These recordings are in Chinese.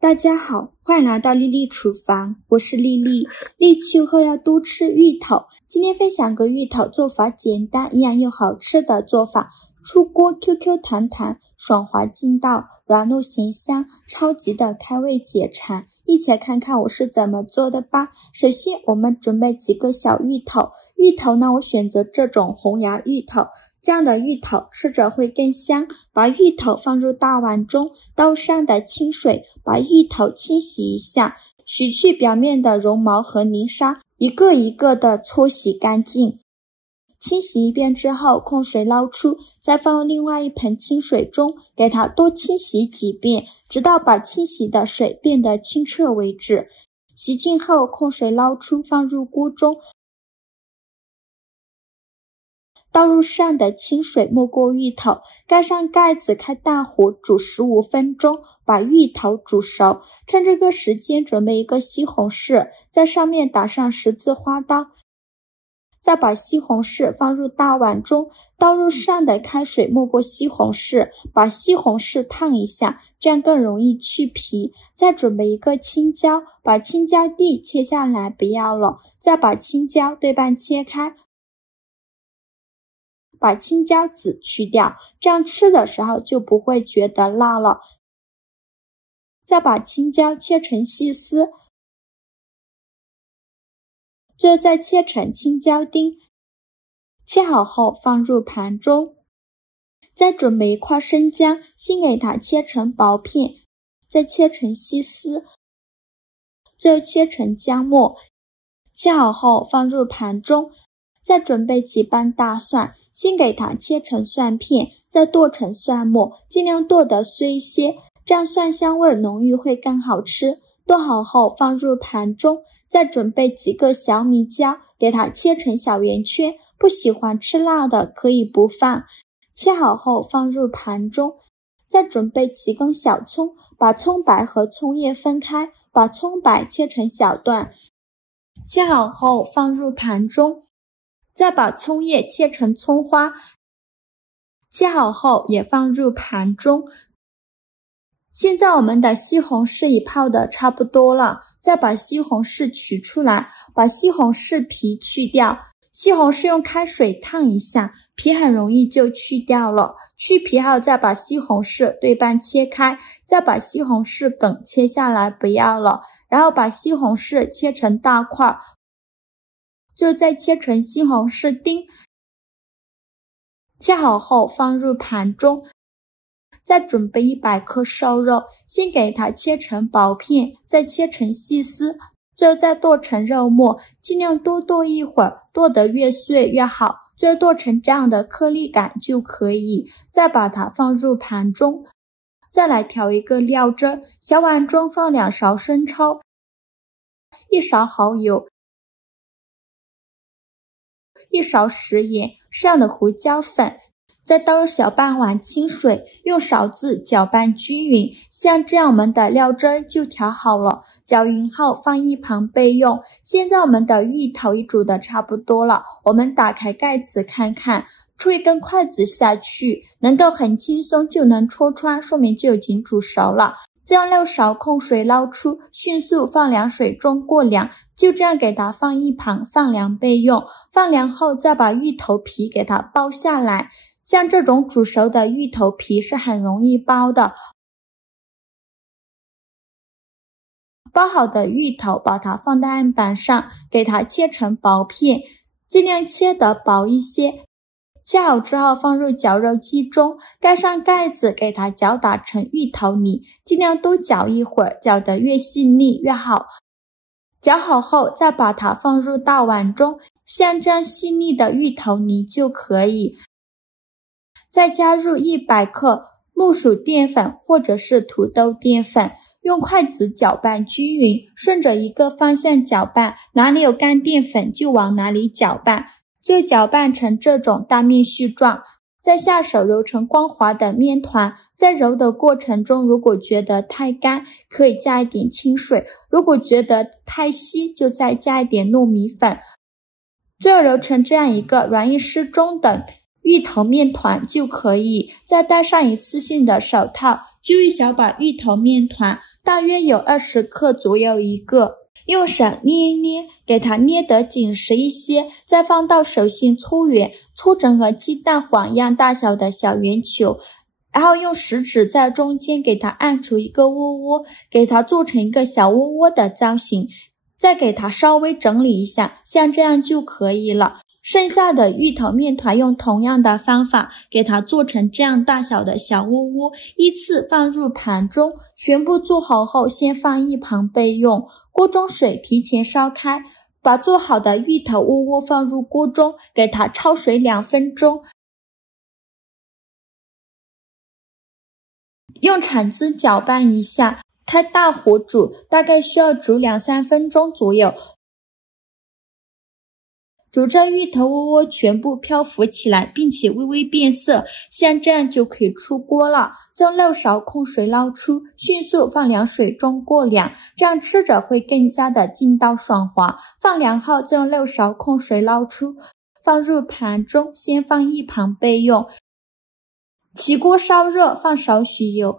大家好，欢迎来到丽丽厨房，我是丽丽。立秋后要多吃芋头，今天分享个芋头做法简单、营养又好吃的做法。出锅 QQ 弹弹，爽滑劲道，软糯咸香，超级的开胃解馋。一起来看看我是怎么做的吧。首先我们准备几个小芋头，芋头呢我选择这种红芽芋头，这样的芋头吃着会更香。把芋头放入大碗中，倒上的清水，把芋头清洗一下，洗去表面的绒毛和泥沙，一个一个的搓洗干净。清洗一遍之后，控水捞出，再放入另外一盆清水中，给它多清洗几遍，直到把清洗的水变得清澈为止。洗净后，控水捞出，放入锅中，倒入上的清水，没过芋头，盖上盖子，开大火煮15分钟，把芋头煮熟。趁这个时间，准备一个西红柿，在上面打上十字花刀，再把西红柿放入大碗中，倒入上的开水，没过西红柿，把西红柿烫一下，这样更容易去皮。再准备一个青椒，把青椒蒂切下来不要了，再把青椒对半切开，把青椒籽去掉，这样吃的时候就不会觉得辣了。再把青椒切成细丝，最后再切成青椒丁，切好后放入盘中。再准备一块生姜，先给它切成薄片，再切成细丝，最后切成姜末，切好后放入盘中。再准备几瓣大蒜，先给它切成蒜片，再剁成蒜末，尽量剁得碎一些，这样蒜香味浓郁会更好吃。剁好后放入盘中。再准备几个小米椒，给它切成小圆圈，不喜欢吃辣的可以不放。切好后放入盘中。再准备几根小葱，把葱白和葱叶分开，把葱白切成小段，切好后放入盘中。再把葱叶切成葱花，切好后也放入盘中。现在我们的西红柿已泡的差不多了，再把西红柿取出来，把西红柿皮去掉。西红柿用开水烫一下，皮很容易就去掉了。去皮后再把西红柿对半切开，再把西红柿梗切下来不要了，然后把西红柿切成大块，就再切成西红柿丁，切好后放入盘中。再准备100克瘦肉，先给它切成薄片，再切成细丝，最后再剁成肉末，尽量多剁一会儿，剁得越碎越好，最后剁成这样的颗粒感就可以。再把它放入盘中。再来调一个料汁，小碗中放2勺生抽，1勺蚝油，1勺食盐，适量的胡椒粉，再倒入小半碗清水，用勺子搅拌均匀，像这样我们的料汁就调好了。搅匀后放一旁备用。现在我们的芋头已煮得差不多了，我们打开盖子看看，戳一根筷子下去，能够很轻松就能戳穿，说明就已经煮熟了。再用6勺控水捞出，迅速放凉水中过凉，就这样给它放一旁，放凉备用。放凉后再把芋头皮给它剥下来，像这种煮熟的芋头皮是很容易剥的。剥好的芋头把它放在案板上，给它切成薄片，尽量切得薄一些。切好之后放入绞肉机中，盖上盖子，给它搅打成芋头泥，尽量多搅一会儿，搅得越细腻越好。搅好后再把它放入大碗中，像这样细腻的芋头泥就可以。再加入100克木薯淀粉或者是土豆淀粉，用筷子搅拌均匀，顺着一个方向搅拌，哪里有干淀粉就往哪里搅拌，就搅拌成这种大面絮状，再下手揉成光滑的面团。在揉的过程中，如果觉得太干，可以加一点清水，如果觉得太稀，就再加一点糯米粉。最后揉成这样一个软硬适中的芋头面团就可以。再戴上一次性的手套，就一小把芋头面团大约有20克左右一个。用手捏一捏，给它捏得紧实一些，再放到手心搓圆，搓成和鸡蛋黄一样大小的小圆球，然后用食指在中间给它按出一个窝窝，给它做成一个小窝窝的造型，再给它稍微整理一下，像这样就可以了。剩下的芋头面团用同样的方法给它做成这样大小的小窝窝，依次放入盘中，全部做好后先放一旁备用。锅中水提前烧开，把做好的芋头窝窝放入锅中，给它焯水2分钟。用铲子搅拌一下，开大火煮，大概需要煮2-3分钟左右。煮着芋头窝窝全部漂浮起来，并且微微变色，像这样就可以出锅了。将漏勺控水捞出，迅速放凉水中过凉，这样吃着会更加的劲道爽滑。放凉后将漏勺控水捞出，放入盘中，先放一旁备用。起锅烧热，放少许油，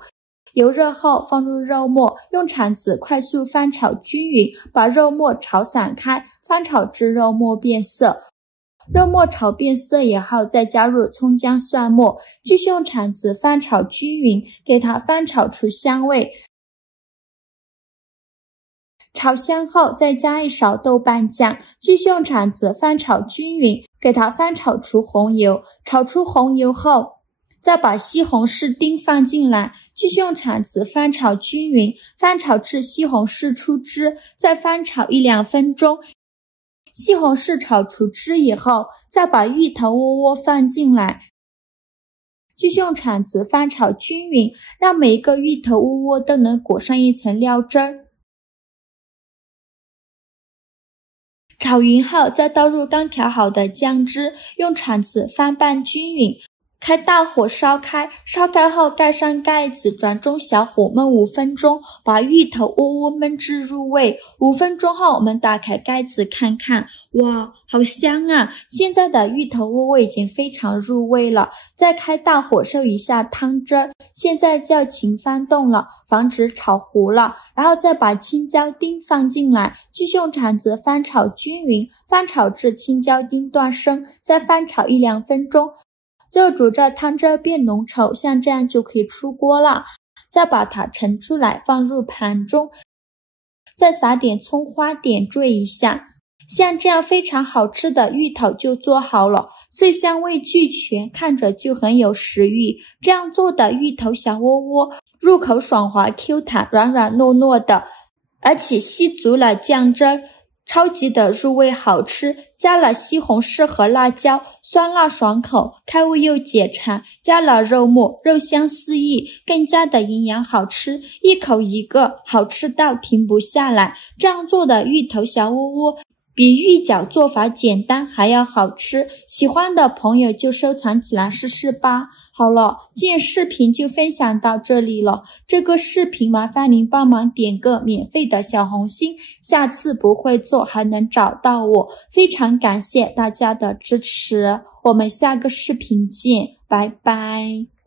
油热后放入肉末，用铲子快速翻炒均匀，把肉末炒散开，翻炒至肉末变色。肉末炒变色以后，再加入葱姜蒜末，继续用铲子翻炒均匀，给它翻炒出香味。炒香后再加一勺豆瓣酱，继续用铲子翻炒均匀，给它翻炒出红油。炒出红油后，再把西红柿丁放进来，继续用铲子翻炒均匀，翻炒至西红柿出汁，再翻炒1-2分钟。西红柿炒出汁以后，再把芋头窝窝放进来，继续用铲子翻炒均匀，让每一个芋头窝窝都能裹上一层料汁儿。炒匀后，再倒入刚调好的酱汁，用铲子翻拌均匀。开大火烧开，烧开后盖上盖子，转中小火焖5分钟，把芋头窝窝焖至入味。5分钟后，我们打开盖子看看，哇，好香啊！现在的芋头窝窝已经非常入味了。再开大火收一下汤汁儿，现在就要勤翻动了，防止炒糊了。然后再把青椒丁放进来，继续用铲子翻炒均匀，翻炒至青椒丁断生，再翻炒1-2分钟。就煮着汤汁变浓稠，像这样就可以出锅了。再把它盛出来，放入盘中，再撒点葱花点缀一下。像这样非常好吃的芋头就做好了，色香味俱全，看着就很有食欲。这样做的芋头小窝窝，入口爽滑 Q 弹，软软糯糯的，而且吸足了酱汁儿，超级的入味好吃。加了西红柿和辣椒，酸辣爽口，开胃又解馋。加了肉末，肉香四溢，更加的营养好吃，一口一个，好吃到停不下来。这样做的芋头小窝窝比芋饺做法简单还要好吃，喜欢的朋友就收藏起来试试吧。好了，今天视频就分享到这里了。这个视频麻烦您帮忙点个免费的小红心，下次不会做还能找到我。非常感谢大家的支持，我们下个视频见，拜拜。